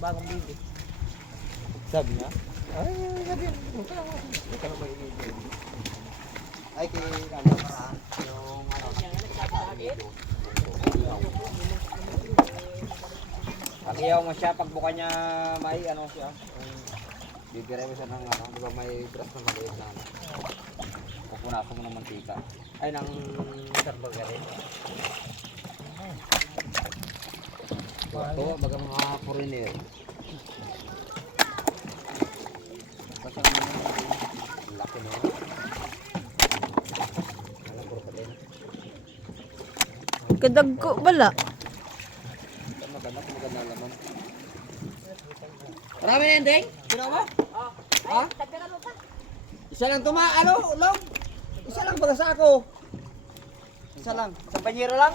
Bagong bibi. Sabi niya? Ay, sabi yan. Huwag ka lang. Huwag ka lang maingay. Ay, kay ano, yung ano, Pakiyaw mo siya, pagbuka niya may ano siya. Bibira mo siya ng ano, di ba may brush na maliit na ano. Pupunasan mo ng mantika. Ay, ng sarbaga rin. Ito, baga mga foreigner. Laki pa din. Kadag ko bala. Maganda kung maganda laman. Marami na ending? Sino mo? Ha? Isa lang tuma, ano, long? Isa lang baga sa ako. Isa lang. Sa panyero lang?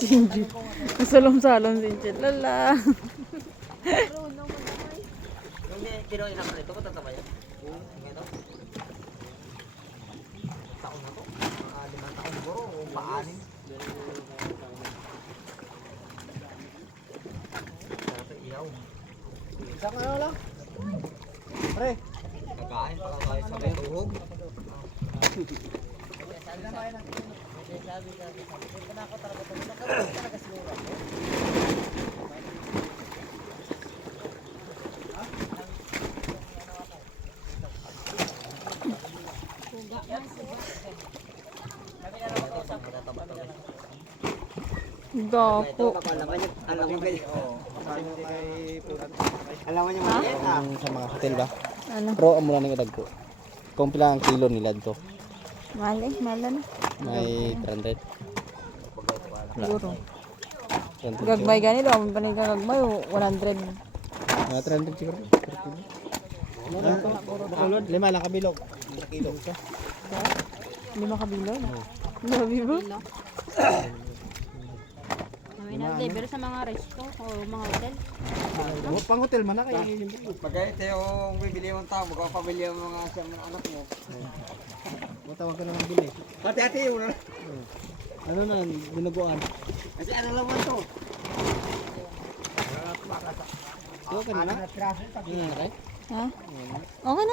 Jinji. Masalong-salong si Jinji. Lala. Hindi, kinuha naman ito, ba yan? Ito? Taon na to? Limang taon siguro, o paanin. Sarap iyaw. Isang ano lang. Pre. Kakain pa lang tayo sa may tuhog. Ito, Gapo. kapalaman niya, alam mo ganyan. Sabi ko kay Puran. Alam mo niya maliit ah. Yung sa mga hotel ba? Ano? Pero amo lang ng idag ko. Kung pila ang kilo nila dito. Mali, mala na. May 300. Siguro. 300 Gagmay gani daw, ang panay ka gagmay, o 100. Mga 300 siguro. Bakulod, lima lang kabilog. Lima kilo. Lima kabilo. Labi ba? May na-deliver sa mga resto o mga hotel. Pang hotel man na kaya Pagka ito yung bibili mong tao, magpapabili ang mga sa mga anak mo. Matawag ka na ng bili. Hati-hati yun. Ano na, binuguan. Kasi ano lang mo ito? Ito ka na na. Ano na kay? Ha? Okay na.